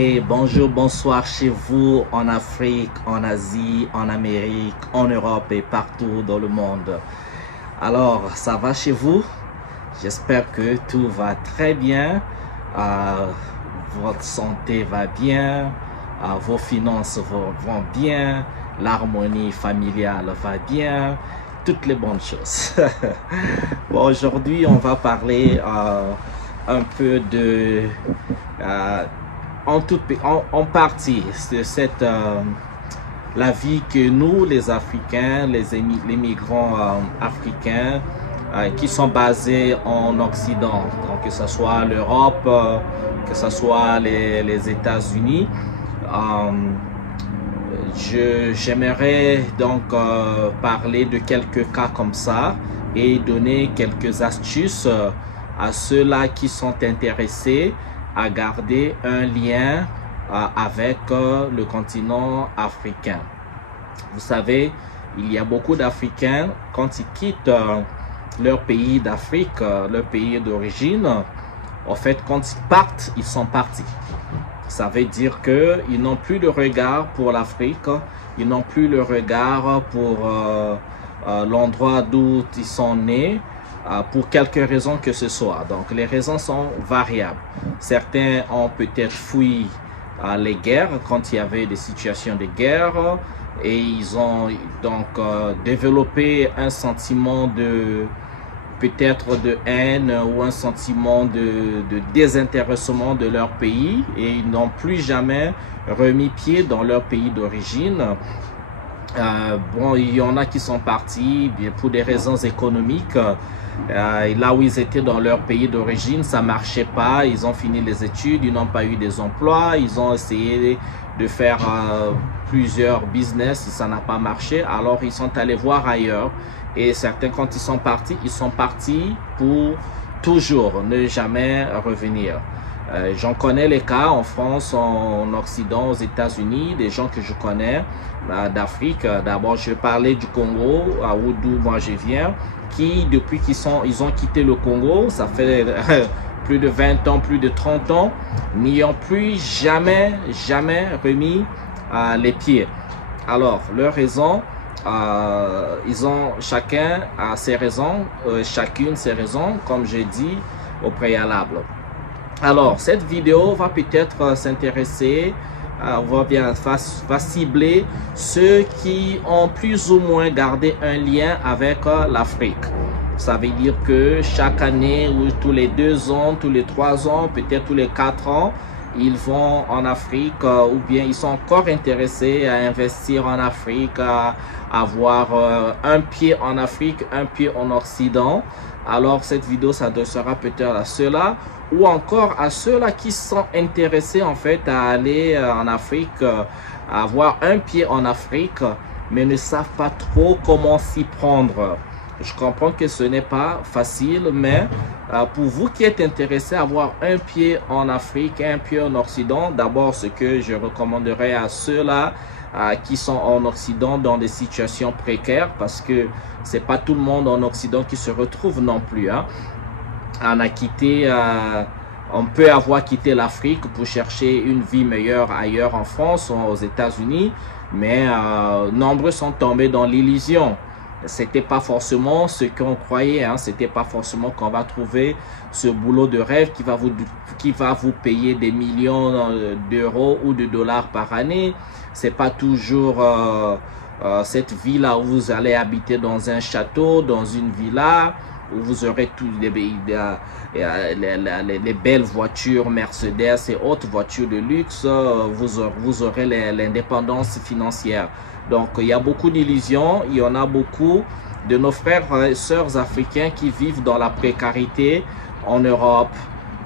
Et bonjour, bonsoir chez vous en Afrique, en Asie, en Amérique, en Europe et partout dans le monde. Alors, ça va chez vous? J'espère que tout va très bien. Votre santé va bien, vos finances vont bien, l'harmonie familiale va bien, toutes les bonnes choses. Bon, aujourd'hui, on va parler un peu de... en partie de cette la vie que nous les Africains, les migrants africains qui sont basés en Occident, donc que ce soit l'Europe, que ce soit les États-Unis. J'aimerais donc parler de quelques cas comme ça et donner quelques astuces à ceux-là qui sont intéressés à garder un lien avec le continent africain. Vous savez, il y a beaucoup d'Africains, quand ils quittent leur pays d'Afrique, leur pays d'origine, en fait, quand ils partent, ils sont partis. Ça veut dire qu'ils n'ont plus de regard pour l'Afrique, ils n'ont plus le regard pour l'endroit d'où ils sont nés, pour quelque raison que ce soit. Donc, les raisons sont variables. Certains ont peut-être fui les guerres quand il y avait des situations de guerre et ils ont donc développé un sentiment de peut-être de haine ou un sentiment de désintéressement de leur pays et ils n'ont plus jamais remis pied dans leur pays d'origine. Bon, il y en a qui sont partis bien pour des raisons économiques. Là où ils étaient dans leur pays d'origine, ça marchait pas. Ils ont fini les études, ils n'ont pas eu des emplois. Ils ont essayé de faire plusieurs business, ça n'a pas marché. Alors ils sont allés voir ailleurs. Et certains, quand ils sont partis pour toujours, ne jamais revenir. J'en connais les cas en France, en Occident, aux États-Unis, des gens que je connais d'Afrique. D'abord, je vais parler du Congo, d'où moi je viens, qui depuis qu'ils ont quitté le Congo, ça fait plus de 20 ans, plus de 30 ans, n'y ont plus jamais remis les pieds. Alors, leur raison, ils ont chacun a ses raisons, chacune ses raisons, comme j'ai dit au préalable. Alors, cette vidéo va peut-être s'intéresser, va cibler ceux qui ont plus ou moins gardé un lien avec l'Afrique. Ça veut dire que chaque année, ou tous les 2 ans, tous les 3 ans, peut-être tous les 4 ans, ils vont en Afrique ou bien ils sont encore intéressés à investir en Afrique, à avoir un pied en Afrique, un pied en Occident. Alors cette vidéo s'adressera peut-être à ceux-là ou encore à ceux-là qui sont intéressés en fait à aller en Afrique, à avoir un pied en Afrique, mais ne savent pas trop comment s'y prendre. Je comprends que ce n'est pas facile, mais pour vous qui êtes intéressés à avoir un pied en Afrique, un pied en Occident, d'abord ce que je recommanderais à ceux-là qui sont en Occident dans des situations précaires, parce que c'est pas tout le monde en Occident qui se retrouve non plus. On peut avoir quitté l'Afrique pour chercher une vie meilleure ailleurs en France ou aux États-Unis, mais nombreux sont tombés dans l'illusion. C'était pas forcément ce qu'on croyait, c'était pas forcément qu'on va trouver ce boulot de rêve qui va vous payer des millions d'euros ou de dollars par année. C'est pas toujours cette vie-là où vous allez habiter dans un château, dans une villa, où vous aurez tous les belles voitures Mercedes et autres voitures de luxe. Vous aurez l'indépendance financière. Donc, il y a beaucoup d'illusions. Il y en a beaucoup de nos frères et sœurs africains qui vivent dans la précarité en Europe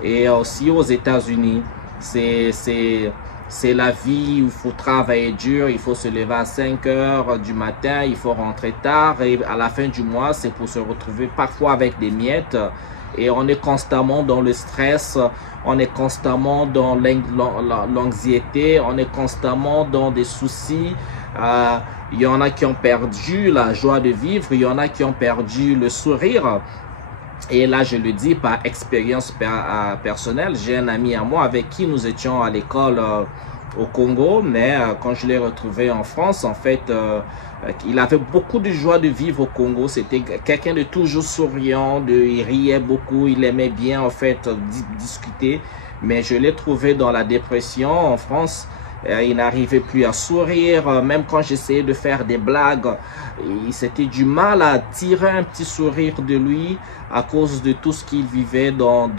et aussi aux États-Unis. C'est la vie où il faut travailler dur, il faut se lever à 5 heures du matin, il faut rentrer tard et à la fin du mois, c'est pour se retrouver parfois avec des miettes. Et on est constamment dans le stress, on est constamment dans l'anxiété, on est constamment dans des soucis. Il y en a qui ont perdu la joie de vivre, il y en a qui ont perdu le sourire. Et là, je le dis par expérience personnelle. J'ai un ami à moi avec qui nous étions à l'école au Congo, mais quand je l'ai retrouvé en France, en fait, il avait beaucoup de joie de vivre au Congo. C'était quelqu'un de toujours souriant, il riait beaucoup, il aimait bien en fait discuter. Mais je l'ai trouvé dans la dépression en France. Il n'arrivait plus à sourire, même quand j'essayais de faire des blagues, c'était du mal à tirer un petit sourire de lui à cause de tout ce qu'il vivait dans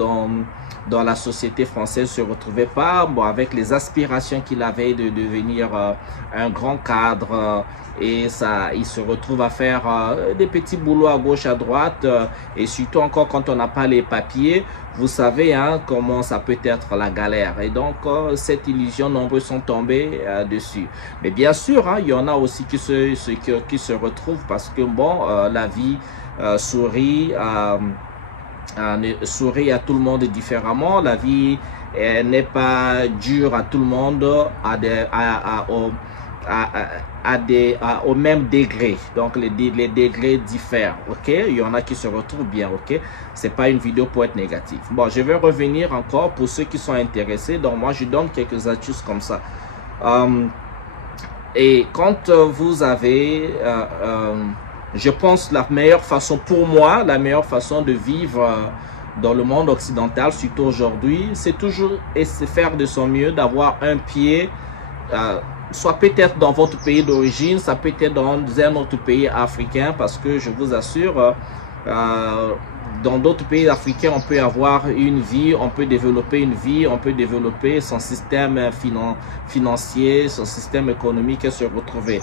la société française. Se retrouvait pas avec les aspirations qu'il avait de devenir un grand cadre, et ça, il se retrouve à faire des petits boulots à gauche à droite, et surtout encore quand on n'a pas les papiers. Vous savez hein, comment ça peut être la galère, et donc cette illusion, nombreux sont tombés dessus. Mais bien sûr hein, il y en a aussi qui se retrouvent parce que bon, la vie sourit à tout le monde différemment. La vie n'est pas dure à tout le monde au même degré. Donc les degrés diffèrent. Ok, il y en a qui se retrouvent bien. Ok, c'est pas une vidéo pour être négative. Bon, je vais revenir encore pour ceux qui sont intéressés. Donc moi je donne quelques astuces comme ça. Et quand vous avez je pense la meilleure façon pour moi, la meilleure façon de vivre dans le monde occidental, surtout aujourd'hui, c'est toujours faire de son mieux, d'avoir un pied, soit peut-être dans votre pays d'origine, ça peut être dans un autre pays africain, parce que je vous assure, dans d'autres pays africains, on peut avoir une vie, on peut développer une vie, on peut développer son système financier, son système économique et se retrouver.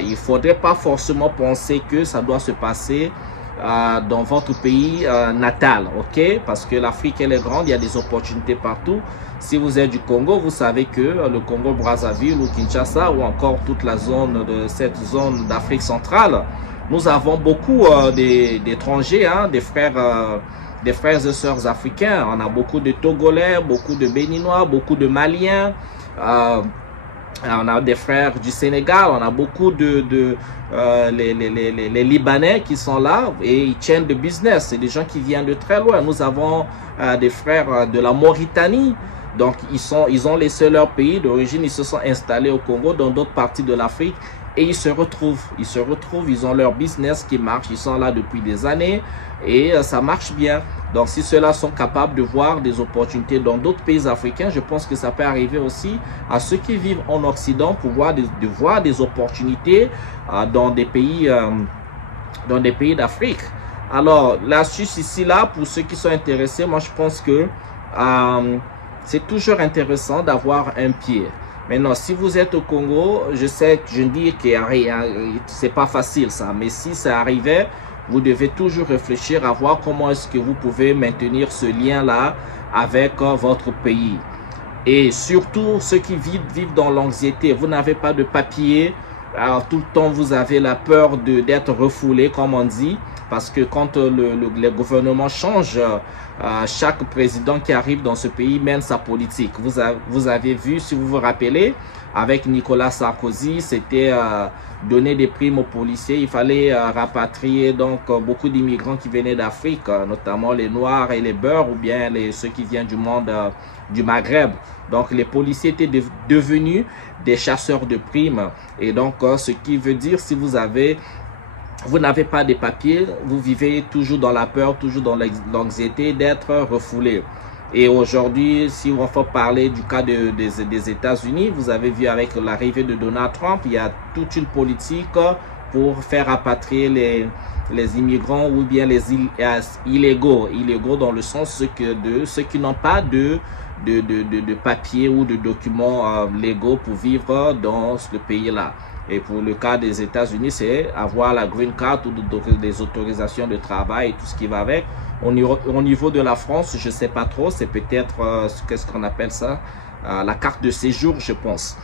Il ne faudrait pas forcément penser que ça doit se passer dans votre pays natal, ok? Parce que l'Afrique, elle est grande, il y a des opportunités partout. Si vous êtes du Congo, vous savez que le Congo-Brazzaville ou Kinshasa ou encore toute la zone de cette zone d'Afrique centrale, nous avons beaucoup d'étrangers, hein, des frères et sœurs africains. On a beaucoup de Togolais, beaucoup de Béninois, beaucoup de Maliens. On a des frères du Sénégal, on a beaucoup les Libanais qui sont là et ils tiennent de business. C'est des gens qui viennent de très loin. Nous avons des frères de la Mauritanie. Donc, ils ont laissé leur pays d'origine, ils se sont installés au Congo, dans d'autres parties de l'Afrique. Et ils se retrouvent, ils ont leur business qui marche, ils sont là depuis des années et ça marche bien. Donc si ceux-là sont capables de voir des opportunités dans d'autres pays africains, je pense que ça peut arriver aussi à ceux qui vivent en Occident pour voir des opportunités dans des pays d'Afrique. Alors l'astuce ici là, pour ceux qui sont intéressés, moi je pense que c'est toujours intéressant d'avoir un pied. Maintenant, si vous êtes au Congo, je sais que je dis que c'est pas facile ça, mais si ça arrivait, vous devez toujours réfléchir à voir comment est-ce que vous pouvez maintenir ce lien-là avec votre pays. Et surtout, ceux qui vivent dans l'anxiété, vous n'avez pas de papier, alors tout le temps vous avez la peur d'être refoulé, comme on dit, parce que quand le gouvernement change, chaque président qui arrive dans ce pays mène sa politique. Vous avez vu, si vous vous rappelez, avec Nicolas Sarkozy, c'était donner des primes aux policiers. Il fallait rapatrier donc beaucoup d'immigrants qui venaient d'Afrique, notamment les Noirs et les Beurs, ou bien ceux qui viennent du monde du Maghreb. Donc les policiers étaient devenus des chasseurs de primes. Et donc ce qui veut dire, si vous n'avez pas de papiers, vous vivez toujours dans la peur, toujours dans l'anxiété d'être refoulé. Et aujourd'hui, si on faut parler du cas des États-Unis, vous avez vu avec l'arrivée de Donald Trump, il y a toute une politique pour faire rapatrier les immigrants ou bien les illégaux dans le sens de ceux qui n'ont pas de papiers ou de documents légaux pour vivre dans ce pays-là. Et pour le cas des États-Unis, c'est avoir la green card ou des autorisations de travail et tout ce qui va avec. Au niveau de la France, je ne sais pas trop, c'est peut-être, qu'est-ce qu'on appelle ça, la carte de séjour, je pense.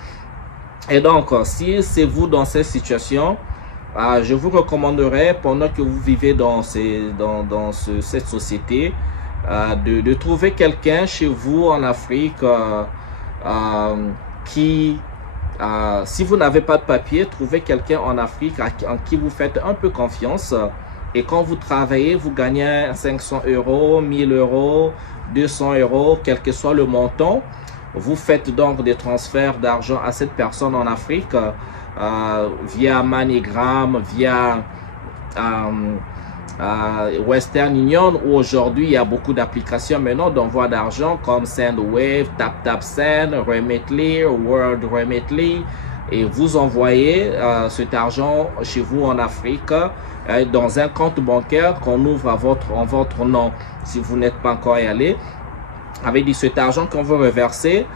Et donc, si c'est vous dans cette situation, je vous recommanderais, pendant que vous vivez dans cette société, de trouver quelqu'un chez vous en Afrique si vous n'avez pas de papier, trouvez quelqu'un en Afrique en qui vous faites un peu confiance Et quand vous travaillez, vous gagnez 500 euros, 1000 euros, 200 euros, quel que soit le montant. Vous faites donc des transferts d'argent à cette personne en Afrique via MoneyGram, via Western Union, où aujourd'hui il y a beaucoup d'applications maintenant d'envoi d'argent comme SendWave, TapTapSend, Remitly, World Remitly, et vous envoyez cet argent chez vous en Afrique dans un compte bancaire qu'on ouvre en votre nom si vous n'êtes pas encore allé. Avec cet argent qu'on veut reverser,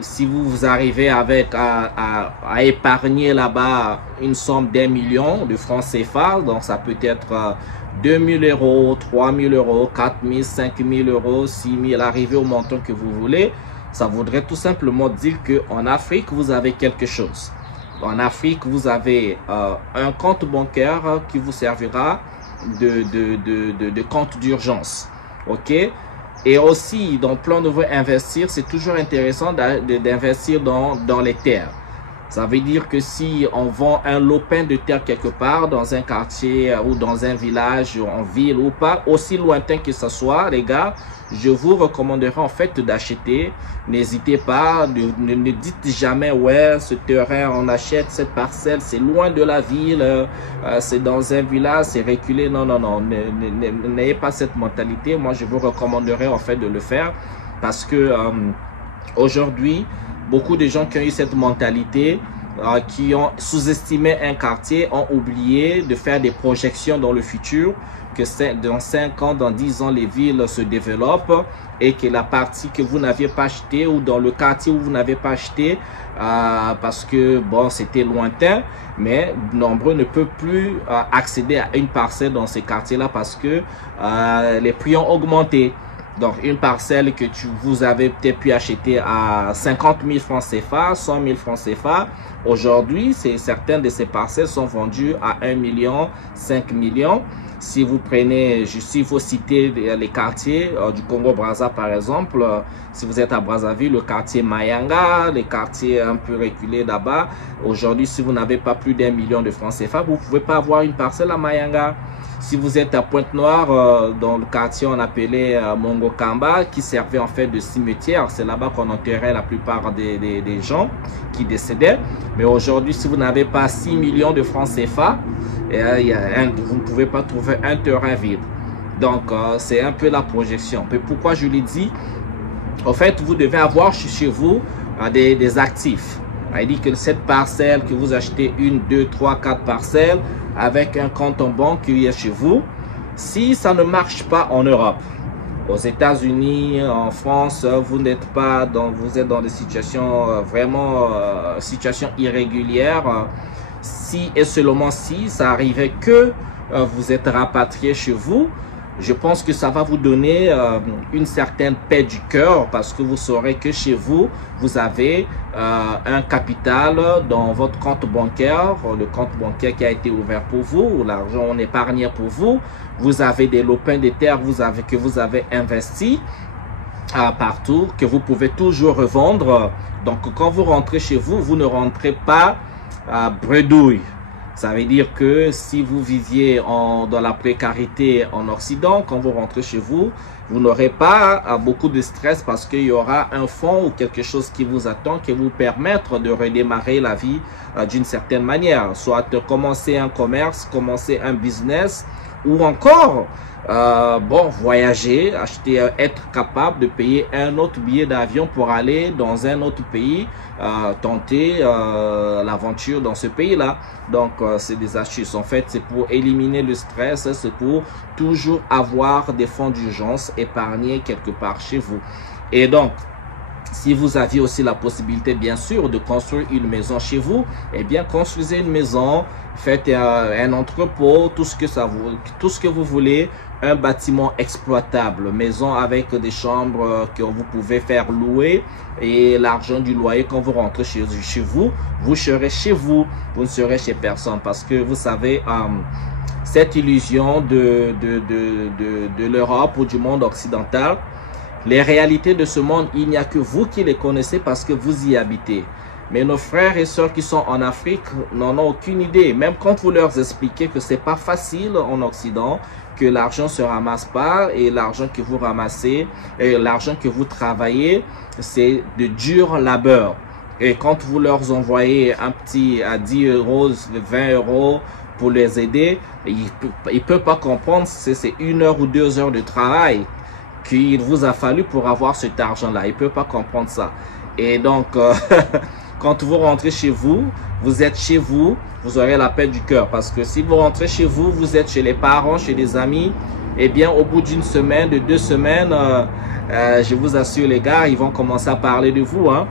si vous arrivez avec à épargner là-bas une somme d'1 million de francs CFA, donc ça peut être 2000 euros, 3000 euros, 4000, 5000 euros, 6000, arrivé au montant que vous voulez, ça voudrait tout simplement dire qu'en Afrique, vous avez quelque chose. En Afrique, vous avez un compte bancaire qui vous servira de compte d'urgence. OK? Et aussi, dans le plan de investir, c'est toujours intéressant d'investir dans les terres. Ça veut dire que si on vend un lopin de terre quelque part, dans un quartier ou dans un village, en ville ou pas, aussi lointain que ce soit, les gars, je vous recommanderais en fait d'acheter. N'hésitez pas, ne dites jamais, ouais, ce terrain, on achète cette parcelle, c'est loin de la ville, c'est dans un village, c'est reculé. Non, non, non, n'ayez pas cette mentalité. Moi, je vous recommanderais en fait de le faire parce que aujourd'hui, beaucoup de gens qui ont eu cette mentalité, qui ont sous-estimé un quartier, ont oublié de faire des projections dans le futur, que dans 5 ans, dans 10 ans, les villes se développent et que la partie que vous n'aviez pas achetée ou dans le quartier où vous n'avez pas acheté, parce que bon, c'était lointain, mais nombreux ne peuvent plus accéder à une parcelle dans ces quartiers-là parce que les prix ont augmenté. Donc, une parcelle que vous avez peut-être pu acheter à 50 000 francs CFA, 100 000 francs CFA, aujourd'hui, certaines de ces parcelles sont vendues à 1 million, 5 millions. Si vous prenez, il faut citer les quartiers du Congo-Brazza par exemple, si vous êtes à Brazzaville, le quartier Mayanga, les quartiers un peu reculés là-bas, aujourd'hui, si vous n'avez pas plus d'1 million de francs CFA, vous ne pouvez pas avoir une parcelle à Mayanga. Si vous êtes à Pointe-Noire, dans le quartier on appelait Mongokamba, qui servait en fait de cimetière, c'est là-bas qu'on enterrait la plupart des gens qui décédaient. Mais aujourd'hui, si vous n'avez pas 6 millions de francs CFA, vous ne pouvez pas trouver un terrain vide. Donc, c'est un peu la projection. Mais pourquoi je l'ai dit? En fait, vous devez avoir chez vous des actifs. Il dit que cette parcelle que vous achetez, 1, 2, 3, 4 parcelles, avec un compte en banque qui est chez vous, si ça ne marche pas en Europe, aux États-Unis, en France, vous n'êtes pas vous êtes dans des situations vraiment situations irrégulières. Si et seulement si ça arrivait que vous êtes rapatrié chez vous, je pense que ça va vous donner une certaine paix du cœur parce que vous saurez que chez vous, vous avez un capital dans votre compte bancaire, le compte bancaire qui a été ouvert pour vous, l'argent on épargné pour vous, vous avez des lopins de terre que vous avez investi partout, que vous pouvez toujours revendre. Donc quand vous rentrez chez vous, vous ne rentrez pas bredouille. Ça veut dire que si vous viviez dans la précarité en Occident, quand vous rentrez chez vous, vous n'aurez pas beaucoup de stress parce qu'il y aura un fonds ou quelque chose qui vous attend, qui vous permettre de redémarrer la vie d'une certaine manière. Soit de commencer un commerce, commencer un business ou encore voyager, être capable de payer un autre billet d'avion pour aller dans un autre pays, tenter l'aventure dans ce pays-là. Donc, c'est des astuces. En fait, c'est pour éliminer le stress, c'est pour toujours avoir des fonds d'urgence épargnés quelque part chez vous. Et donc, si vous aviez aussi la possibilité, bien sûr, de construire une maison chez vous, eh bien, construisez une maison, faites un entrepôt, tout ce que vous voulez, un bâtiment exploitable, maison avec des chambres que vous pouvez faire louer et l'argent du loyer quand vous rentrez chez vous, vous serez chez vous, vous ne serez chez personne parce que vous savez, cette illusion de l'Europe ou du monde occidental, les réalités de ce monde, il n'y a que vous qui les connaissez parce que vous y habitez. Mais nos frères et sœurs qui sont en Afrique n'en ont aucune idée. Même quand vous leur expliquez que c'est pas facile en Occident, que l'argent se ramasse pas et l'argent que vous ramassez, et l'argent que vous travaillez, c'est de dur labeur. Et quand vous leur envoyez un petit à 10 euros, 20 euros pour les aider, ils ne peuvent pas comprendre que c'est 1 heure ou 2 heures de travail qu'il vous a fallu pour avoir cet argent-là. Ils ne peuvent pas comprendre ça. Et donc, quand vous rentrez chez vous, vous êtes chez vous, vous aurez la paix du cœur. Parce que si vous rentrez chez vous, vous êtes chez les parents, chez les amis, eh bien, au bout d'une semaine, de 2 semaines, je vous assure les gars, ils vont commencer à parler de vous. Hein.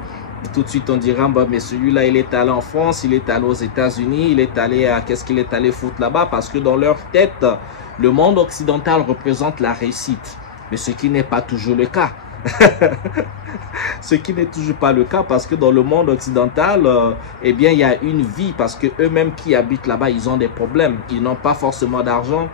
Tout de suite, on dira, bah, mais celui-là, il est allé en France, il est allé aux États-Unis, il est allé à... Qu'est-ce qu'il est allé foutre là-bas? Parce que dans leur tête, le monde occidental représente la réussite. Mais ce qui n'est pas toujours le cas. Ce qui n'est toujours pas le cas parce que dans le monde occidental, eh bien, il y a une vie parce que eux-mêmes qui habitent là-bas, ils ont des problèmes. Ils n'ont pas forcément d'argent.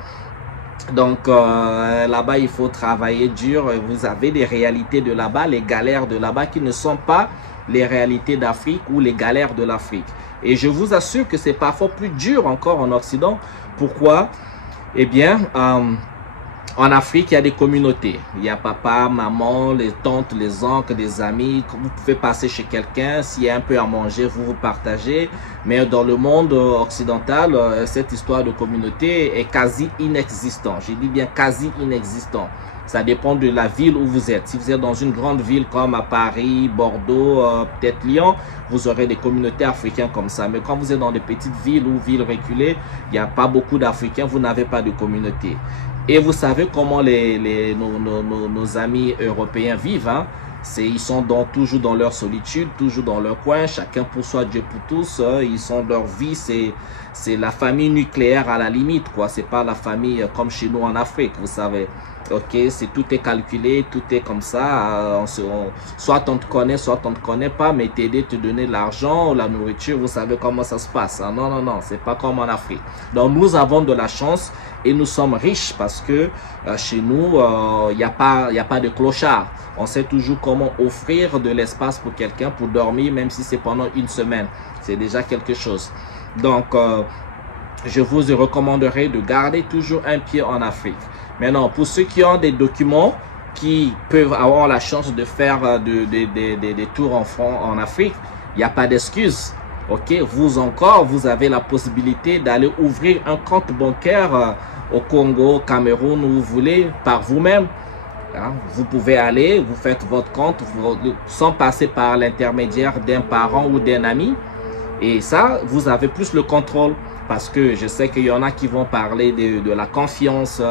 Donc, là-bas, il faut travailler dur. Vous avez des réalités de là-bas, les galères de là-bas qui ne sont pas les réalités d'Afrique ou les galères de l'Afrique. Et je vous assure que c'est parfois plus dur encore en Occident. Pourquoi? Eh bien, en Afrique, il y a des communautés. Il y a papa, maman, les tantes, les oncles, des amis. Vous pouvez passer chez quelqu'un. S'il y a un peu à manger, vous partagez. Mais dans le monde occidental, cette histoire de communauté est quasi inexistante. Je dis bien quasi inexistant. Ça dépend de la ville où vous êtes. Si vous êtes dans une grande ville comme à Paris, Bordeaux, peut-être Lyon, vous aurez des communautés africaines comme ça. Mais quand vous êtes dans des petites villes ou villes reculées, il n'y a pas beaucoup d'Africains, vous n'avez pas de communauté. Et vous savez comment nos amis européens vivent. Hein? Ils sont toujours dans leur solitude, toujours dans leur coin, chacun pour soi, Dieu pour tous. Ils sont leur vie, c'est la famille nucléaire à la limite, quoi. C'est pas la famille comme chez nous en Afrique, vous savez. Ok, tout est calculé, tout est comme ça. Soit on te connaît, soit on te connaît pas, mais t'aider, te donner de l'argent, la nourriture, vous savez comment ça se passe. Hein? Non, non, non, c'est pas comme en Afrique. Donc nous avons de la chance et nous sommes riches parce que chez nous, il n'y a pas de clochard. On sait toujours comment offrir de l'espace pour quelqu'un pour dormir, même si c'est pendant une semaine. C'est déjà quelque chose. Donc, je vous recommanderais de garder toujours un pied en Afrique. Maintenant, pour ceux qui ont des documents, qui peuvent avoir la chance de faire des tours en Afrique, il n'y a pas d'excuse. Ok, vous avez la possibilité d'aller ouvrir un compte bancaire au Congo, au Cameroun, où vous voulez, par vous-même. Hein, vous pouvez aller, vous faites votre compte sans passer par l'intermédiaire d'un parent ou d'un ami. Et ça, vous avez plus le contrôle. Parce que je sais qu'il y en a qui vont parler de la confiance.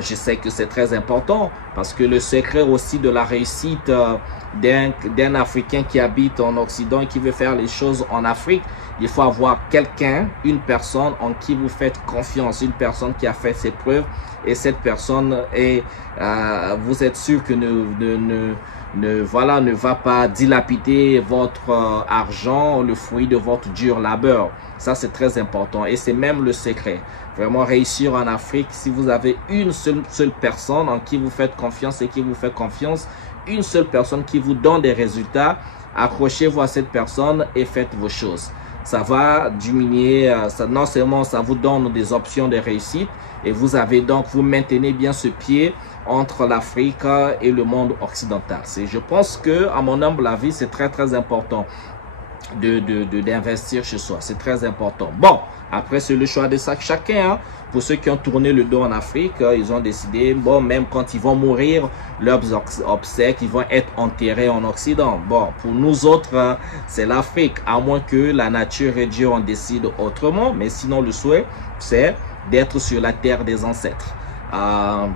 Je sais que c'est très important. Parce que le secret aussi de la réussite d'un Africain qui habite en Occident et qui veut faire les choses en Afrique, il faut avoir quelqu'un, une personne en qui vous faites confiance. Une personne qui a fait ses preuves. Et cette personne, vous êtes sûr que ne va pas dilapider votre argent, le fruit de votre dur labeur. Ça, c'est très important et c'est même le secret. Vraiment réussir en Afrique, si vous avez une seule personne en qui vous faites confiance et qui vous fait confiance, une seule personne qui vous donne des résultats, accrochez-vous à cette personne et faites vos choses. Ça va diminuer, non seulement ça vous donne des options de réussite et vous maintenez bien ce pied entre l'Afrique et le monde occidental. Je pense que, à mon humble avis, c'est très très important d'investir chez soi. C'est très important. Bon, après c'est le choix de chacun. Hein. Pour ceux qui ont tourné le dos en Afrique, ils ont décidé, bon, même quand ils vont mourir, leurs obsèques, ils vont être enterrés en Occident. Bon, pour nous autres, c'est l'Afrique, à moins que la nature et Dieu en décident autrement. Mais sinon, le souhait, c'est d'être sur la terre des ancêtres.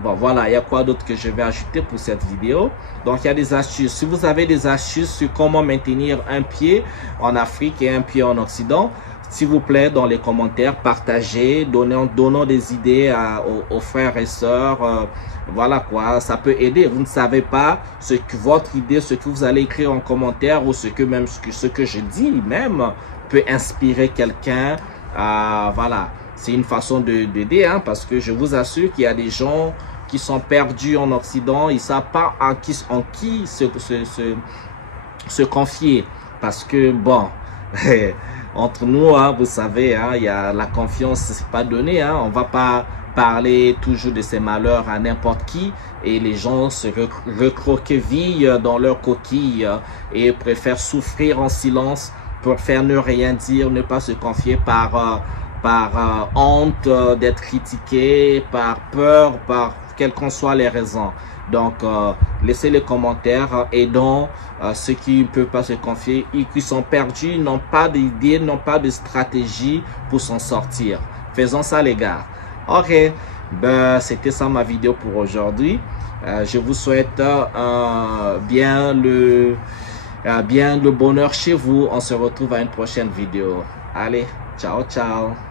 Bon, voilà, il y a quoi d'autre que je vais ajouter pour cette vidéo. Donc, il y a des astuces. Si vous avez des astuces sur comment maintenir un pied en Afrique et un pied en Occident, s'il vous plaît, dans les commentaires, partagez, donnons des idées aux frères et sœurs. Voilà quoi, ça peut aider. Vous ne savez pas votre idée, ce que vous allez écrire en commentaire ou ce que je dis même peut inspirer quelqu'un. Voilà. C'est une façon d'aider, hein, parce que je vous assure qu'il y a des gens qui sont perdus en Occident, ils ne savent pas en qui se confier. Parce que, bon, Entre nous, hein, vous savez, hein, il y a la confiance, c'est pas donné. Hein, on va pas parler toujours de ses malheurs à n'importe qui et les gens se recroquevillent dans leur coquille et préfèrent souffrir en silence pour faire ne rien dire, ne pas se confier par honte d'être critiqué, par peur, par quelles qu'en soient les raisons. Donc, laissez les commentaires, aidons ceux qui ne peuvent pas se confier et qui sont perdus, n'ont pas d'idée, n'ont pas de stratégie pour s'en sortir. Faisons ça, les gars. Ok, ben, c'était ça ma vidéo pour aujourd'hui. Je vous souhaite bien le bonheur chez vous. On se retrouve à une prochaine vidéo. Allez, ciao, ciao.